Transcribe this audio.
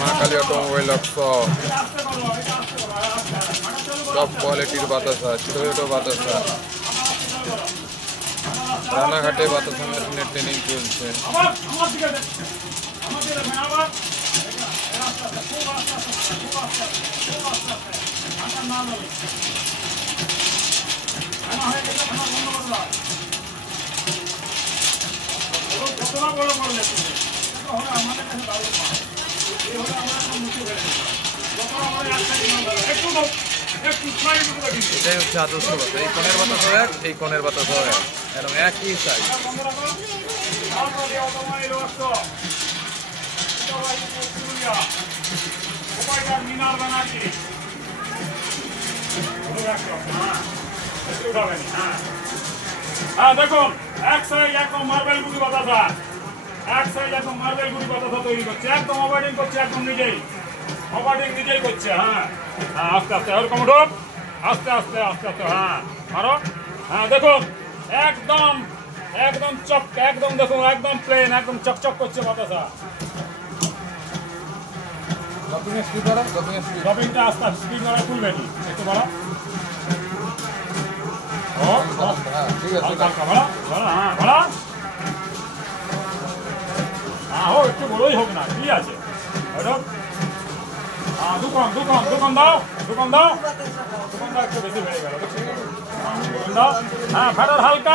মা Kali automobile workshop, সব কোয়ালিটির বাতাসা, ছোট ছোট বাতাসা। রানাঘাটে বাতাসা মেশিনের ট্রেনিং চলছে। এটাই হচ্ছে আদর্শ বাতাস। এই কোণের বাতাসও এক, এই কোণের বাতাসও এক, এরকম একই সাইজ। হ্যাঁ দেখুন, এক সাইজ একদম মার্বেল গুটি বাতাসা, এক সাইজ একদম মার্বেল গুটি বাতাসা তৈরি করছে, একদম অপারেটিং করছে, একদম নিজেই অপারেটিং নিজেই করছে। হ্যাঁ হ্যাঁ, আস্তে আস্তে ওরকম উঠুন, আস্তে আস্তে আস্তে আস্তে, হ্যাঁ মারো। হ্যাঁ দেখুন, একদম একদম চক, একদম দেখুন একদম প্লেন, একদম চকচক করছে বাতাসা। ড্রপিংটা আস্তে আস্তে স্পিড বাড়া, তুলবে কি একটু বাড়া, একটু বড়ই হোক না, কি আছে দোকান দোকান দোকান দাও, দোকান দাও, দোকানটা একটু বেশি বেড়ে গেল। হ্যাঁ ফেটার হালকা